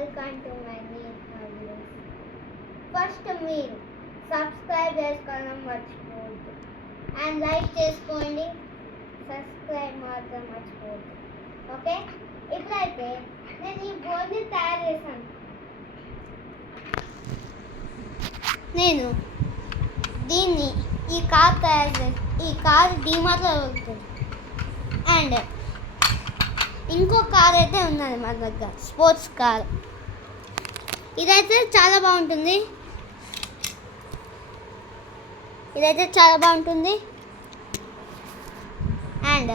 Welcome to my new videos. First మీరు subscribe చేసుకోవడం మర్చిపోవద్దు అండ్ లైక్ చేసుకోండి, సబ్స్క్రైబ్ మాత్రం మర్చిపోవద్దు. ఓకే, ఇట్లయితే నేను ఈ బోర్డ్ని తయారు చేశాను. నేను దీన్ని ఈ కార్ తయారు చేసి ఈ కార్ డీమార్ట్లో దొరుకుతుంది. అండ్ ఇంకో కార్ అయితే ఉన్నది మన దగ్గర, స్పోర్ట్స్ కార్. ఇదైతే చాలా బాగుంటుంది, అండ్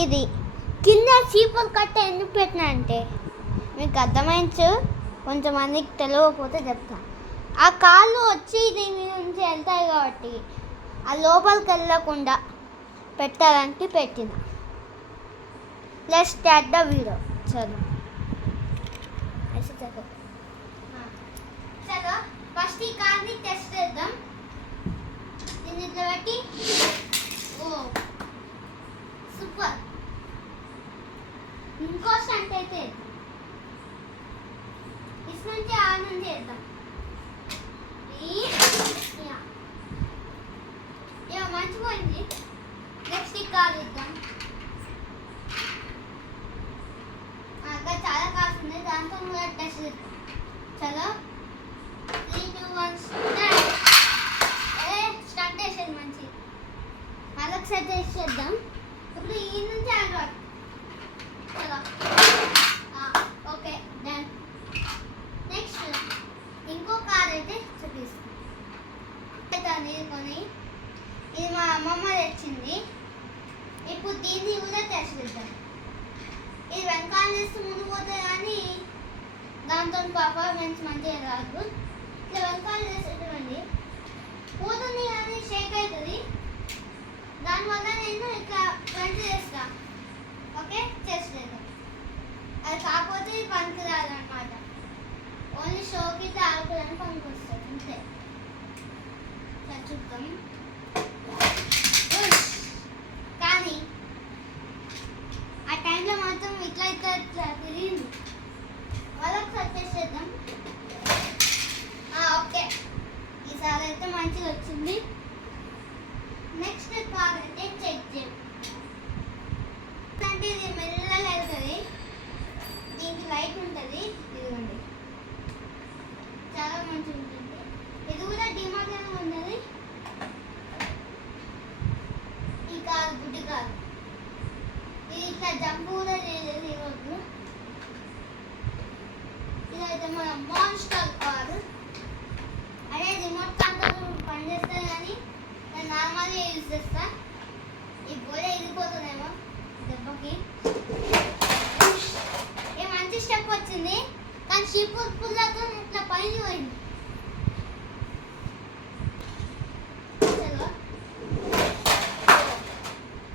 ఇది కింద చీపులు కట్ట ఎందుకు పెట్టినా అంటే మీకు అర్థమైంచు, కొంతమందికి తెలియకపోతే చెప్తా. ఆ కాళ్ళు వచ్చి దీని నుంచి వెళ్తాయి కాబట్టి ఆ లోపలికి వెళ్ళకుండా పెట్టడానికి పెట్టిన. Let's start the video. చలో ఫస్ట్ ఈ కార్ని టెస్ట్ చేద్దాం. దీన్ని ఇట్లా పెట్టి, ఓ సూపర్. ఇంకో స్టంట్ అయితే ఇస్ నుంచి ఆ నుంచి చేద్దాం. మంచిపోయింది. నెక్స్ట్ ఈ కార్ ఇద్దాం. ఇంకా చాలా కార్స్ ఉన్నాయి, దాంతో కూడా టెస్ట్ చేద్దాం. చలో 3, 2, 1 స్టార్ట్ చేసేది మంచి. అదొకసారి టెస్ట్ చేద్దాం. ఇప్పుడు ఈ నుంచి అలవాటు. చలో ఓకే డన్. నెక్స్ట్ ఇంకో కార్ అయితే చూపిస్తాను. కొని ఇది మా అమ్మమ్మ తెచ్చింది. ఇప్పుడు దీన్ని కూడా టెస్ట్ చేద్దాం. ఇది వెనకాల వేస్తే ముందు పోతుంది కానీ దాంతో పర్ఫార్మెన్స్ మంచిగా రాదు. ఇట్లా వెనకాల వేసేటండి పోతుంది కానీ షేక్ అవుతుంది. దానివల్ల నేను ఇట్లా ఫ్రంట్ చేస్తా. ఓకే, టెస్ట్ చేద్దాం. అది కాకపోతే పనికి రాదు అనమాట, ఓన్లీ షోకి ఇట్లా ఆడుకోవడానికి పనికి వస్తుంది అంతే. చూద్దాం. కానీ ఆ టైంలో మాత్రం ఇట్లా తిరిగింది. వాళ్ళకి టెస్ట్ చేద్దాం. ఓకే, ఈసారి అయితే మంచిగా వచ్చింది. నెక్స్ట్ కార్ అయితే చెక్ చేయం. అంటే ఇది మెల్లగా వెళ్తుంది, దీనికి లైట్ ఉంటుంది. ఇదిగోండి, చాలా మంచిగా ఉంటుంది. ఇది కూడా డిమార్ట్లోనే ఉన్నది. ఈ కారు గుడ్డి కారు, ఇది ఇట్లా జంప్ కూడా చేయలేదు ఈరోజు. ఇదైతే మన మాన్స్టర్ కారు. అదే రిమోట్ కంట్రోల్ పనిచేస్తుంది కానీ నేను నార్మల్గా యూజ్ చేస్తా. ఈ గోడ ఇరిగిపోతుందేమో దెబ్బకి. ఏ మంచి స్టెప్ వచ్చింది కానీ షిప్ పుల్లతో ఇట్లా పైన పోయింది.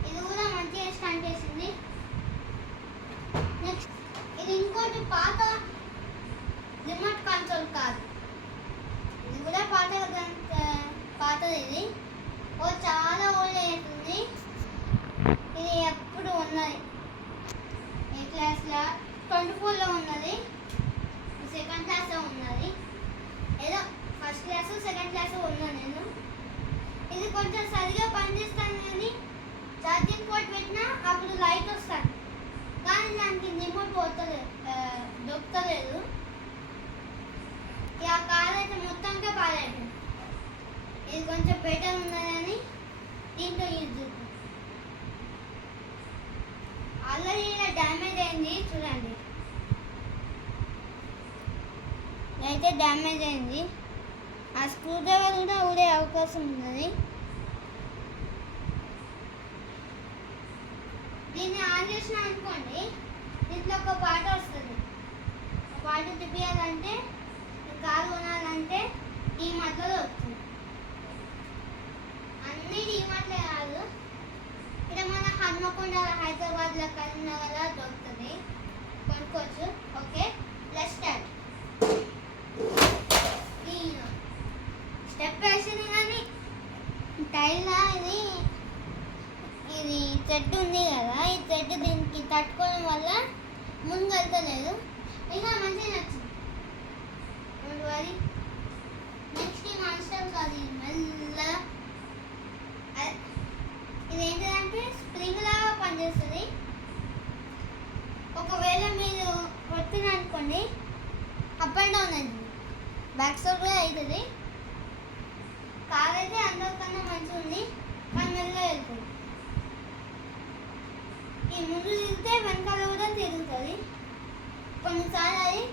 ఇది కూడా మంచిగా స్టాండ్ చేసింది. నెక్స్ట్ ఇది ఇంకోటి పాత రిమోట్ కంట్రోల్ కాదు. ఇది కూడా పాతది. ఇది చాలా ఓల్డ్ అవుతుంది. ఇది ఎప్పుడు ఉన్నది, ఏ క్లాస్లో 24లో ఉన్నది, సెకండ్ క్లాస్లో ఉన్నది. ఏదో ఫస్ట్ క్లాస్ సెకండ్ క్లాస్ ఉన్నా నేను. ఇది కొంచెం సరిగా పనిచేస్తాను కానీ ఛార్జింగ్ పోర్ట్ పెట్టినా అప్పుడు లైట్ వస్తాను కానీ దానికి రిమోట్ దొరకలేదు. ఆ కార్ అయితే మొత్తంగా పాడైపోయింది. ఇది కొంచెం బెటర్ ఉన్నదని దీంట్లో యూజ్ చేద్దాం. ఆల్రెడీ ఇలా డ్యామేజ్ అయింది చూడండి, అయితే డ్యామేజ్ అయింది. ఆ స్క్రూ డ్రైవర్ కూడా ఊడే అవకాశం ఉన్నది. దీన్ని ఆన్ చేసినా అనుకోండి, దీంట్లో ఒక పాట వస్తుంది. ఆ పాట తిప్పియాలంటే, కారు కొనాలంటే డీమార్ట్లో వస్తుంది. అన్ని డీమార్ట్లే కాదు, ఇక్కడ మన హన్మకొండ, హైదరాబాద్లో, కరీంనగర్లో దొరుకుతుంది, కొనుక్కోవచ్చు. Okay, let's start. స్టెప్ వేసింది కానీ టైర్లో ఇది థ్రెడ్ ఉంది కదా, ఈ థ్రెడ్ దీనికి తట్టుకోవడం వల్ల ముందు వెళ్తలేదు. ఇంకా మంచిగా నచ్చింది. వరి నెక్స్ట్ మాన్స్టర్ కాదు మెల్లగా ఇది ఏంటంటే స్ప్రింగ్ లాగా పనిచేస్తుంది. ఒకవేళ మీరు కొట్టిన అనుకోండి అప్ అండ్ డౌన్ అవుతుంది, బ్యాక్ సైడ్ కూడా అవుతుంది. కార్ అయితే అందరికన్నా మంచిగా ఉంది కానీ మెల్లగా వెళ్తుంది. ఈ ముందు తిరిగితే వెనకాల కూడా తిరుగుతుంది. కొన్నిసార్లు అది